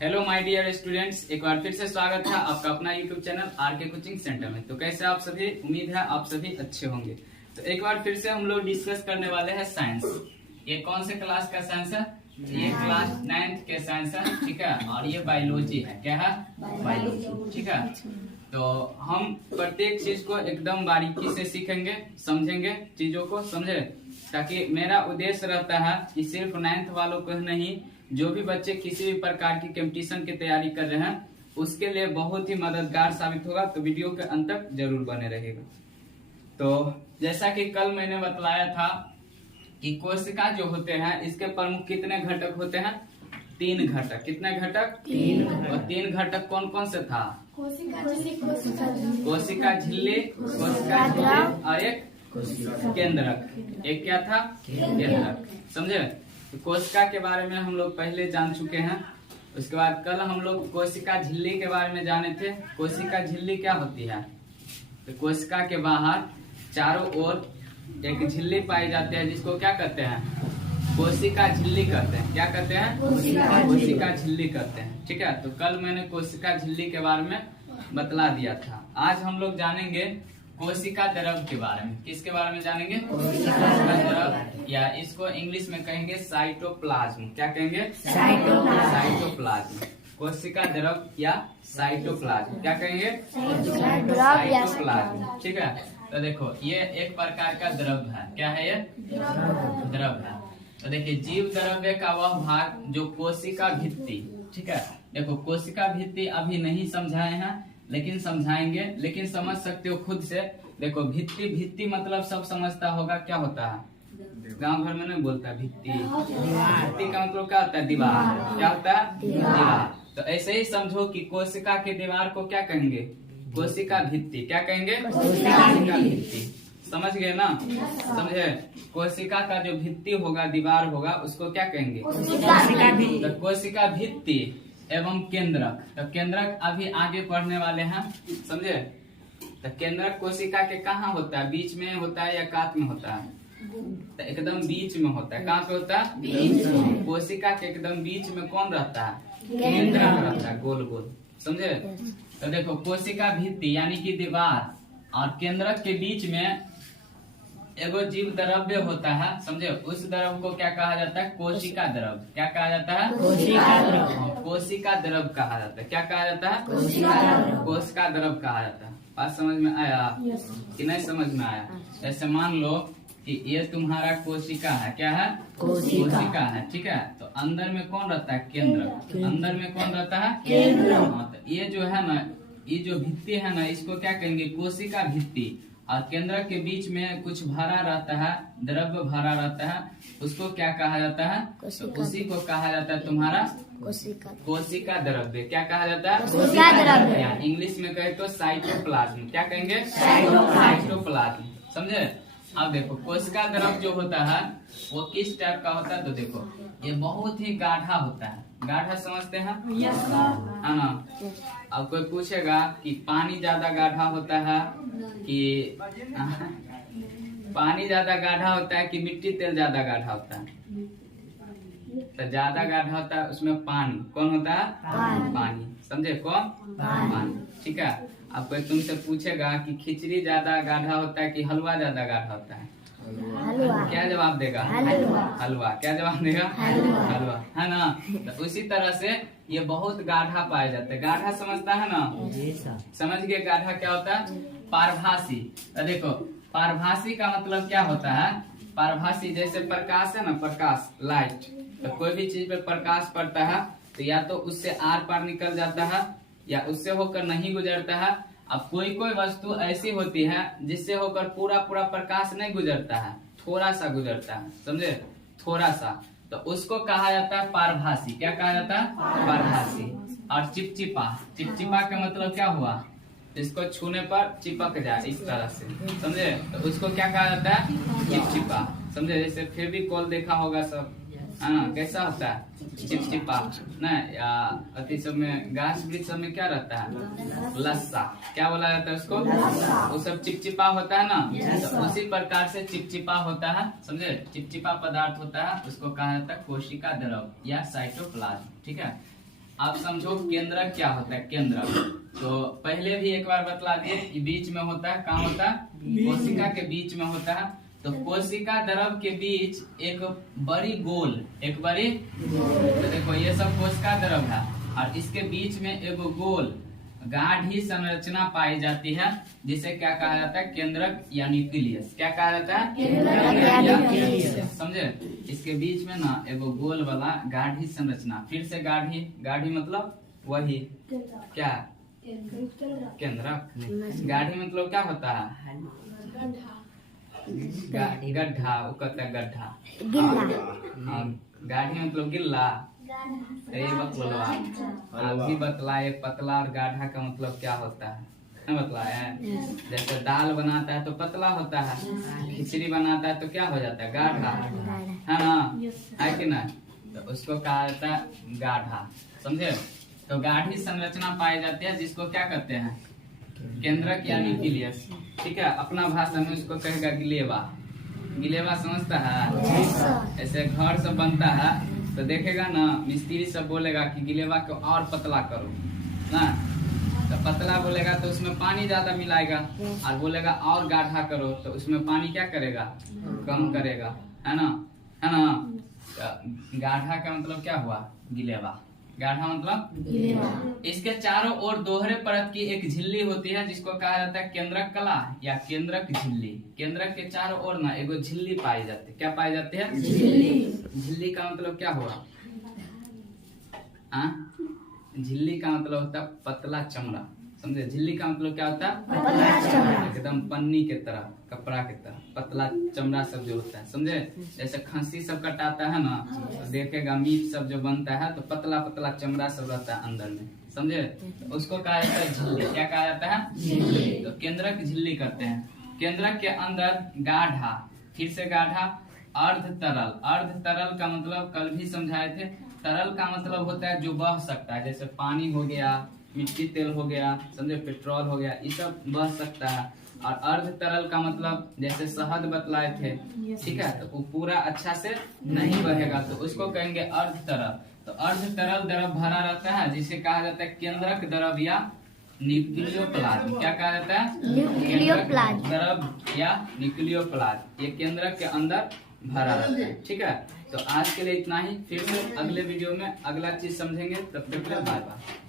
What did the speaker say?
Hello my dear students, एक बार फिर से स्वागत है आपका अपना YouTube channel RK coaching centre में। तो कैसे आप सभी, उम्मीद है आप सभी अच्छे होंगे। तो एक बार फिर से हम लोग डिस्कस करने वाले हैं साइंस। ये कौन से क्लास का साइंस है? ये क्लास 9th के साइंस है, ठीक है। और ये बायोलॉजी है। क्या है? बायोलॉजी, ठीक है। तो हम प्रत्येक चीज को एकदम बारीकी से सीखेंगे, समझेंगे, चीजों को समझे, ताकि मेरा उद्देश्य रहता है कि सिर्फ 9th वालों को नहीं, जो भी बच्चे किसी भी प्रकार की कंपटीशन की तैयारी कर रहे हैं उसके लिए बहुत ही मददगार साबित होगा। तो वीडियो के अंत तक जरूर बने रहेगा। तो जैसा कि कल मैंने बतलाया था कि कोशिका जो होते हैं इसके प्रमुख कितने घटक होते हैं? 3 घटक। कितने घटक? 3। और 3 घटक कौन कौन से था? कोशिका झिल्ली, कोशिका झिल्ली और एक केंद्रक। एक क्या था? केंद्रक। समझे? तो कोशिका के बारे में हम लोग पहले जान चुके हैं। उसके बाद कल हम लोग कोशिका झिल्ली के बारे में जाने थे। कोशिका झिल्ली क्या होती है? तो कोशिका के बाहर चारों ओर एक झिल्ली पाई जाती है, जिसको क्या कहते हैं? कोशिका झिल्ली कहते हैं। क्या कहते हैं? कोशिका झिल्ली कहते हैं, ठीक है। तो कल मैंने कोशिका झिल्ली के बारे में बतला दिया था। आज हम लोग जानेंगे कोशिका द्रव के बारे में। किसके बारे में जानेंगे? कोशिका द्रव, या इसको इंग्लिश में कहेंगे साइटोप्लाज्म। क्या कहेंगे? साइटोप्लाज्म। कोशिका द्रव या साइटोप्लाज्म। क्या कहेंगे? साइटोप्लाज्म, ठीक है। तो देखो, ये एक प्रकार का द्रव है। क्या है? ये द्रव है। तो देखिए, जीव द्रव्य का वह भाग जो कोशिका भित्ति, ठीक है। देखो, कोशिका भित्ति अभी नहीं समझाए हैं, लेकिन समझाएंगे। लेकिन समझ सकते हो खुद से। देखो, भित्ति, भित्ति मतलब सब समझता होगा क्या होता है। गांव भर में नहीं बोलता भित्ति। भित्ति का मतलब क्या होता है? दीवार। क्या होता है? दीवार। तो ऐसे ही समझो कि कोशिका के दीवार को क्या कहेंगे? कोशिका भित्ति। क्या कहेंगे? कोशिका भित्ति। समझ गए ना? समझे? कोशिका का जो भित्ति होगा, दीवार होगा, उसको क्या कहेंगे? तो कोशिका भित्ति एवं केंद्रक। तो केंद्रक अभी आगे पढ़ने वाले हैं, समझे। तो केंद्रक कोशिका के कहाँ होता है? बीच में होता है या कात में होता है? तो एकदम बीच में होता है। कहाँ पे होता है? बीच में। कोशिका के एकदम बीच में कौन रहता है? केंद्रक रहता है, गोल गोल। समझे? तो देखो, कोशिका भित्ति यानी कि दीवार और केंद्रक के बीच में एगो जीव द्रव्य होता है, समझे। उस द्रव को क्या कहा जाता है? कोशिका द्रव। क्या कहा जाता है? कोशिका द्रव। कोशिका द्रव कहा जाता है। क्या कहा जाता है? कोशिका द्रव कहा जाता है। बात समझ में आया कि नहीं समझ में आया? ऐसे मान लो कि ये तुम्हारा कोशिका है। क्या है? कोशिका है, ठीक है। तो अंदर में कौन रहता है? केंद्र। अंदर में कौन रहता है? केंद्र। तो ये जो है ना, ये जो भित्ति है ना, इसको क्या कहेंगे? कोशिका भित्ति। और केंद्र के बीच में कुछ भरा रहता है, द्रव्य भरा रहता है, उसको क्या कहा जाता है? तो उसी को कहा जाता है तुम्हारा कोशिका द्रव्य। क्या कहा जाता है? कोशिका द्रव्य। इंग्लिश में कहे तो साइटोप्लाज्म। क्या कहेंगे? साइटोप्लाज्म। समझे? अब देखो, कोशिका द्रव जो होता है वो किस टाइप का होता है? तो देखो, ये बहुत ही गाढ़ा होता है। गाढ़ा समझते हैं? है ना? अब कोई पूछेगा कि पानी ज्यादा गाढ़ा होता है कि पानी ज्यादा गाढ़ा होता है कि मिट्टी तेल ज्यादा गाढ़ा होता है? तो ज्यादा गाढ़ा होता है उसमें पानी। कौन होता है? पानी। समझे? कौन? पानी, ठीक है। अब कोई तुमसे पूछेगा कि खिचड़ी ज्यादा गाढ़ा होता है कि हलवा ज्यादा गाढ़ा होता है? क्या जवाब देगा? हलवा। क्या जवाब देगा? हलवा, है ना? तो उसी तरह से ये बहुत गाढ़ा पाया जाता है। गाढ़ा समझता है ना? समझ गए गाढ़ा क्या होता है? पारभासी। तो देखो, पारभासी का मतलब क्या होता है? पारभासी जैसे प्रकाश है ना, प्रकाश, लाइट। तो कोई भी चीज पे प्रकाश पड़ता है तो या तो उससे आर पार निकल जाता है या उससे होकर नहीं गुजरता है। अब कोई कोई वस्तु ऐसी होती है जिससे होकर पूरा पूरा प्रकाश नहीं गुजरता है, थोड़ा सा गुजरता है, समझे? थोड़ा सा। तो उसको कहा जाता है पारभासी। क्या कहा जाता है? पारभासी। और चिपचिपा। चिपचिपा का मतलब क्या हुआ? इसको छूने पर चिपक जाए इस तरह से, समझे? तो उसको क्या कहा जाता है? चिपचिपा। समझे? जैसे फेविकॉल देखा होगा सब, हाँ, कैसा होता है? चिपचिपा। नहीं, अति सब में, गाछ वृक्ष सब में क्या रहता है? लस्सा। क्या बोला जाता है उसको? वो सब चिपचिपा होता है ना। तो उसी प्रकार से चिपचिपा होता है, समझे? चिपचिपा पदार्थ होता है, उसको कहा जाता है कोशिका द्रव या साइटोप्लाज्म, ठीक है। आप समझो केंद्रक क्या होता है। केंद्रक तो पहले भी एक बार बतला दिए, बीच में होता है। कहाँ होता है? कोशिका के बीच में होता है। तो कोशिका द्रव के बीच एक बड़ी गोल, तो देखो ये सब कोशिका द्रव है और इसके बीच में एक गोल गाढ़ी संरचना पाई जाती है, जिसे क्या कहा जाता है? केंद्रक या न्यूक्लियस। क्या कहा जाता है? समझे? इसके बीच में ना एगो गोल वाला गाढ़ी संरचना, फिर से गाढ़ी मतलब वही क्या? केंद्रक। गाढ़ी मतलब क्या होता है? गड्ढा, वो कहता है गड्ढा। गाढ़ी मतलब गिल्ला। अभी बतलाए पतला और गाढ़ा का मतलब क्या होता है? बतलाया। जैसे दाल बनाता है तो पतला होता है, खिचड़ी बनाता है तो क्या हो जाता है? गाढ़ा, है ना? है कि नहीं? तो उसको कहा जाता है गाढ़ा। समझे? तो गाढ़ी संरचना पाई जाती है, जिसको क्या कहते हैं? केंद्रक या न्यूक्लियस। ठीक है, अपना भाषा में उसको कहेगा गिलेवा। गिलेवा समझता है? ऐसे घर सब बनता है तो देखेगा ना, मिस्त्री सब बोलेगा कि गिलेवा को और पतला करो ना, तो पतला बोलेगा तो उसमें पानी ज्यादा मिलाएगा, और बोलेगा और गाढ़ा करो तो उसमें पानी क्या करेगा? कम करेगा, है ना? तो गाढ़ा का मतलब क्या हुआ? गिलेवा। गाढ़ा मतलब इसके चारों ओर दोहरे परत की एक झिल्ली होती है, जिसको कहा जाता है केंद्रक कला या केंद्रक झिल्ली। केंद्रक के चारों ओर ना एगो झिल्ली पाई जाती है। क्या पाई जाती है? झिल्ली का मतलब क्या हुआ? झिल्ली का मतलब होता है पतला चमड़ा। समझे? झिल्ली का मतलब क्या होता है? एकदम पन्नी के तरह, कपड़ा के तरह पतला चमड़ा सब जो होता है। समझे? जैसे खस्सी सब कटाता है ना, तो देखेगा मीट सब जो बनता है तो पतला पतला चमड़ा सब रहता है अंदर में। समझे? तो उसको कहा जाता है झिल्ली। क्या कहा जाता है? तो केंद्रक झिल्ली करते हैं। केंद्रक के अंदर गाढ़ा, फिर से गाढ़ा, अर्ध तरल। अर्ध तरल का मतलब कल भी समझाए थे। तरल का मतलब होता है जो बह सकता है, जैसे पानी हो गया, मिट्टी तेल हो गया, समझे, पेट्रोल हो गया, ये सब बह सकता है। और अर्ध तरल का मतलब जैसे शहद बतलाए थे, ठीक है, तो वो पूरा अच्छा से नहीं बहेगा तो उसको कहेंगे अर्ध तरल। तो अर्ध तरल द्रव भरा रहता है, जिसे कहा जाता है केंद्रक द्रव या न्यूक्लियोप्लाज्म। क्या कहा जाता है? न्यूक्लियोप्लाज्म द्रव या न्यूक्लियोप्लाज्म। ये केंद्रक के अंदर भरा रहता है। ठीक है, तो आज के लिए इतना ही। फिर से अगले वीडियो में अगला चीज समझेंगे, तब तक के लिए बाय बाय।